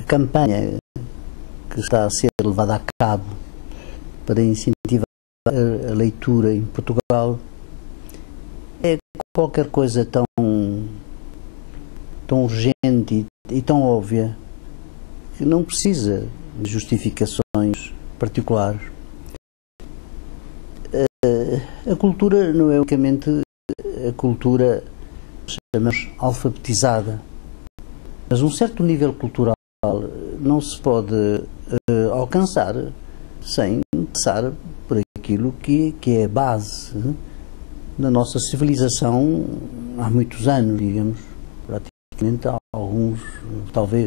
a campanha que está a ser levada a cabo para incentivar a leitura em Portugal é qualquer coisa tão urgente e tão óbvia que não precisa de justificações particulares. A cultura não é unicamente a cultura que chamamos alfabetizada, mas um certo nível cultural não se pode alcançar sem passar por aquilo que é a base da nossa civilização há muitos anos, digamos, praticamente há alguns, talvez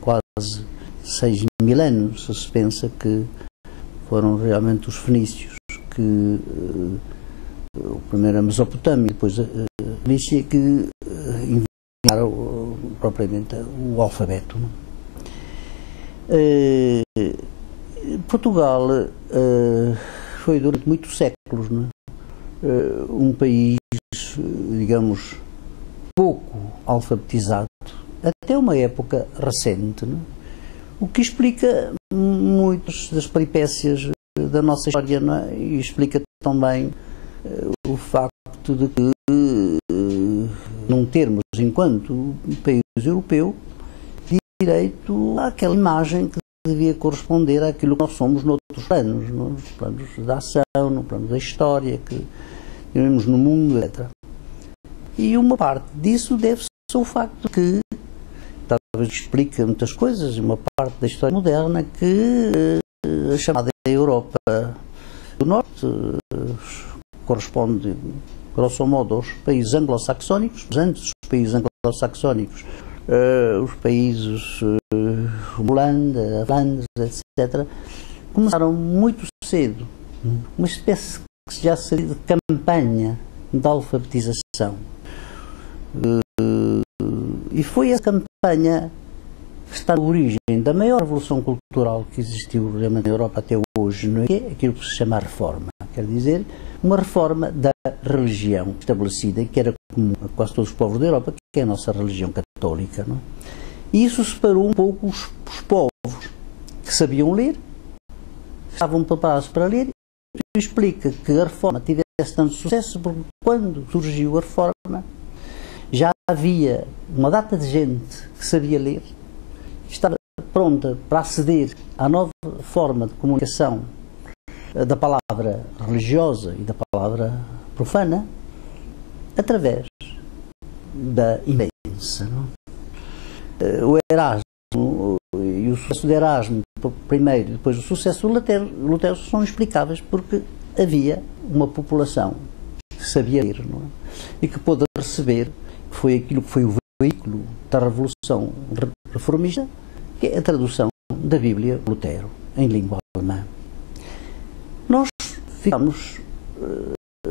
quase 6.000 anos, se pensa que foram realmente os fenícios que primeiro a Mesopotâmia, depois a Fenícia, que inventaram propriamente o alfabeto. Portugal foi durante muitos séculos, não é? Um país, digamos, pouco alfabetizado, até uma época recente, não é? O que explica muitas das peripécias da nossa história, não é? E explica também o facto de que não termos, enquanto país europeu, direito àquela imagem que devia corresponder àquilo que nós somos noutros planos, nos planos da ação, no plano da história, que vivemos no mundo, etc. E uma parte disso deve-se ao facto que, talvez explica muitas coisas, uma parte da história moderna, que a chamada Europa do Norte corresponde, grosso modo, aos países anglo-saxónicos. Antes dos países anglo-saxónicos, os países Holanda, Flandres, etc., começaram muito cedo uma espécie que já seria de campanha de alfabetização. E foi essa campanha que está na origem da maior revolução cultural que existiu realmente na Europa até hoje, não é? Que é aquilo que se chama a reforma. Quer dizer, uma reforma da religião estabelecida, que era comum a quase todos os povos da Europa, que é a nossa religião católica, não é? E isso separou um pouco os povos que sabiam ler, estavam preparados para ler, e explica que a reforma tivesse tanto sucesso porque quando surgiu a reforma já havia uma data de gente que sabia ler, que estava pronta para aceder à nova forma de comunicação da palavra religiosa e da palavra profana através da imprensa, não? O Erasmo e o sucesso de Erasmo primeiro e depois o sucesso de Lutero são explicáveis porque havia uma população que sabia ler, não é? E que pôde receber, que foi aquilo que foi o veículo da Revolução Reformista, que é a tradução da Bíblia de Lutero em língua alemã. Nós ficamos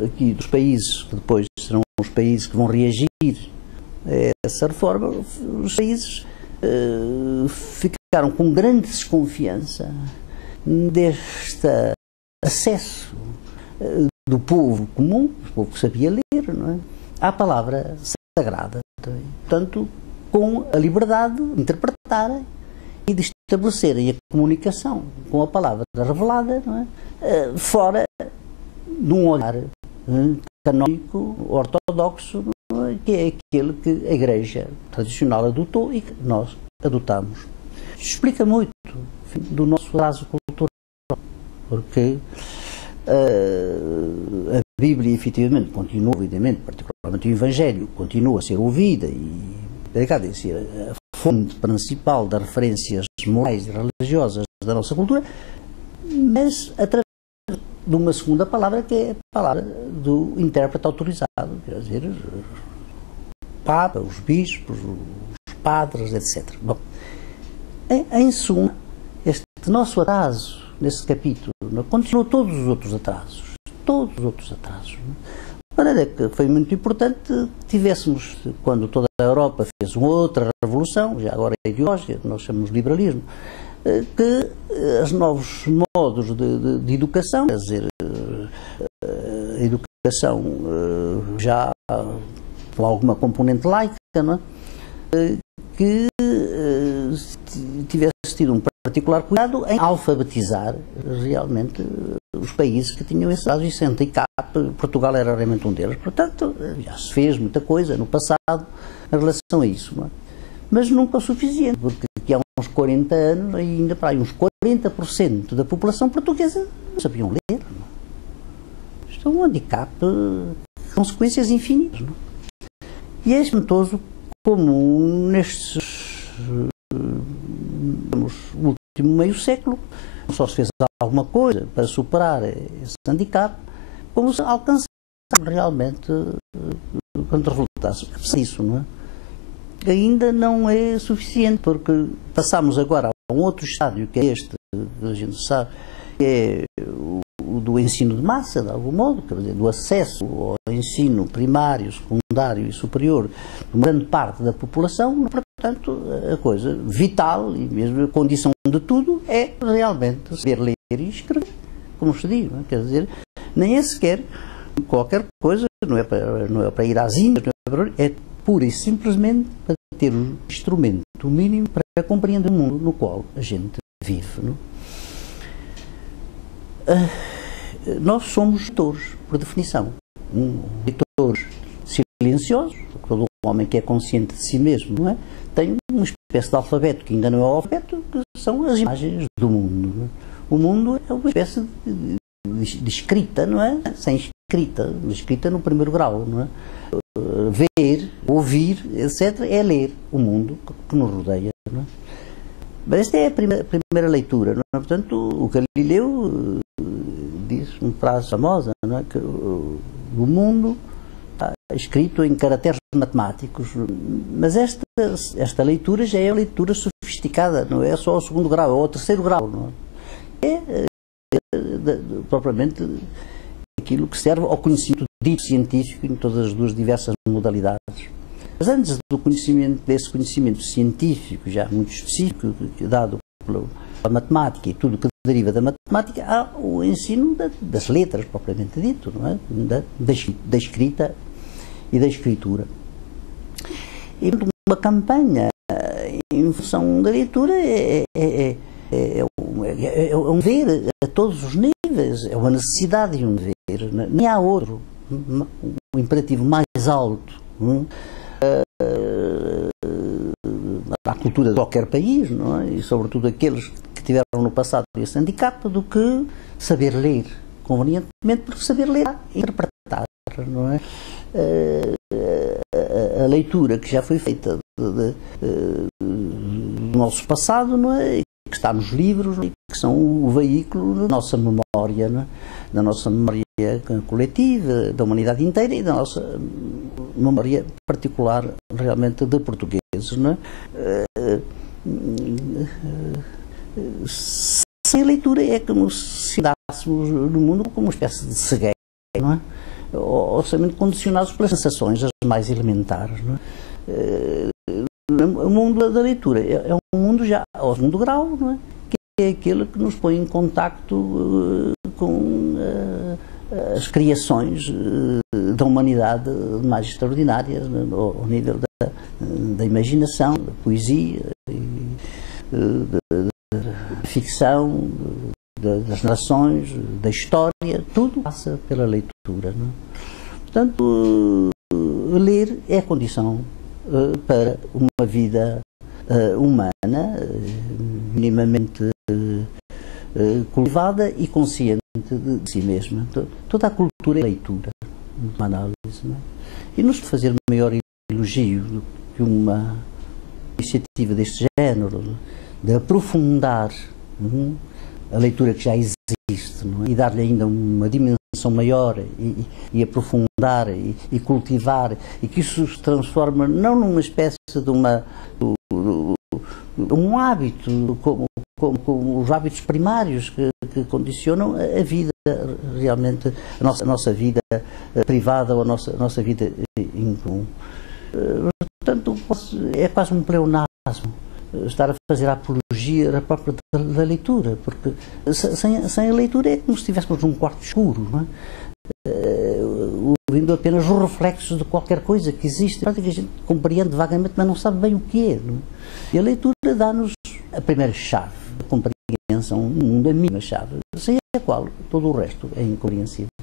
aqui dos países que depois serão os países que vão reagir a essa reforma, os países ficaram com grande desconfiança deste acesso do povo comum, do povo que sabia ler, não é? À palavra sagrada. Portanto, com a liberdade de interpretarem e de estabelecerem a comunicação com a palavra revelada, não é? Fora de um olhar canónico, ortodoxo, não é? Que é aquele que a Igreja tradicional adotou e que nós adotamos. Explica muito do nosso atraso cultural, porque a Bíblia, efetivamente, continua, evidentemente, particularmente o Evangelho, continua a ser ouvida e dedicada a ser a fonte principal das referências morais e religiosas da nossa cultura, mas através de uma segunda palavra, que é a palavra do intérprete autorizado, quer dizer, o Papa, os bispos, os padres, etc. Bom, em suma, este nosso atraso nesse capítulo continuou todos os outros atrasos. De maneira que foi muito importante que tivéssemos, quando toda a Europa fez uma outra revolução, já agora é ideológica, nós chamamos de liberalismo, que os novos modos de educação, quer dizer, a educação já com alguma componente laica, não é? Que tivesse tido um particular cuidado em alfabetizar realmente os países que tinham esse dado, e esse handicap, Portugal era realmente um deles. Portanto, já se fez muita coisa no passado em relação a isso, não é? Mas nunca o suficiente, porque aqui há uns 40 anos, ainda para aí uns 40% da população portuguesa não sabiam ler. Não é? Isto é um handicap de consequências infinitas. Não é? E é espantoso como nestes último meio século só se fez alguma coisa para superar esse handicap, como se alcançar realmente quando resultasse isso, não é? Ainda não é suficiente, porque passamos agora a um outro estádio, que é este, que a gente sabe, que é o do ensino de massa, de algum modo, quer dizer, do acesso ao ensino primário, secundário e superior de uma grande parte da população. Portanto, a coisa vital e mesmo a condição de tudo é realmente saber ler e escrever, como se diz, não é? Quer dizer, nem é sequer qualquer coisa, não é para ir às Índias, é pura e simplesmente para ter o instrumento mínimo para compreender o mundo no qual a gente vive. Não? Nós somos leitores, por definição. Leitores silenciosos, todo homem que é consciente de si mesmo, não é? Tem uma espécie de alfabeto que ainda não é o alfabeto, que são as imagens do mundo. Não é? O mundo é uma espécie de escrita, não é? Sem escrita, escrita no primeiro grau, não é? Ver, ouvir, etc., é ler o mundo que nos rodeia. Não é? Mas esta é a primeira leitura. Não é? Portanto, o Galileu diz uma frase famosa, não é? Que o mundo está escrito em caracteres matemáticos, mas esta leitura já é uma leitura sofisticada, não é só o segundo grau, é o terceiro grau. Não é? Propriamente aquilo que serve ao conhecimento dito científico em todas as duas diversas modalidades. Mas antes desse conhecimento científico, já muito específico, dado pela matemática e tudo o que deriva da matemática, há o ensino das letras, propriamente dito, não é? Da escrita e da escritura. E uma campanha em função da leitura é um dever a todos os níveis, é uma necessidade e um dever. Nem há outro, um imperativo mais alto à cultura de qualquer país, não é? E sobretudo aqueles que tiveram no passado esse handicap, do que saber ler convenientemente, porque saber ler é interpretar, não é? A leitura que já foi feita do nosso passado, não é? Que está nos livros, que são o veículo da nossa memória, não é? Da nossa memória coletiva, da humanidade inteira e da nossa memória particular, realmente, de portugueses. Não é? Sem leitura é como se andássemos no mundo como uma espécie de cegueira, não é? Ou somente condicionados pelas sensações as mais elementares. Não é? O mundo da leitura é um mundo já ao segundo grau, não é? Que é aquele que nos põe em contacto com as criações da humanidade mais extraordinárias, ao nível da imaginação, da poesia, da ficção, das narrações, da história, tudo passa pela leitura. Não é? Portanto, ler é a condição para uma vida humana, minimamente cultivada e consciente de si mesma. Toda a cultura é leitura, uma análise. Não é? E nos fazer maior elogio do que uma iniciativa deste género, de aprofundar a leitura que já existe, não é? E dar-lhe ainda uma dimensão maior e aprofundar e cultivar, e que isso se transforma não numa espécie de um hábito, como os hábitos primários que condicionam a vida, realmente, a nossa vida privada ou a nossa vida em comum. Portanto, é quase um pleonasmo estar a fazer a apologia da própria da leitura, porque sem a leitura é como se estivéssemos num quarto escuro, não é? Ouvindo apenas os reflexos de qualquer coisa que existe, que a gente compreende vagamente, mas não sabe bem o que é. Não é? E a leitura dá-nos a primeira chave de compreensão do mundo, a mínima chave, sem a qual todo o resto é incompreensível.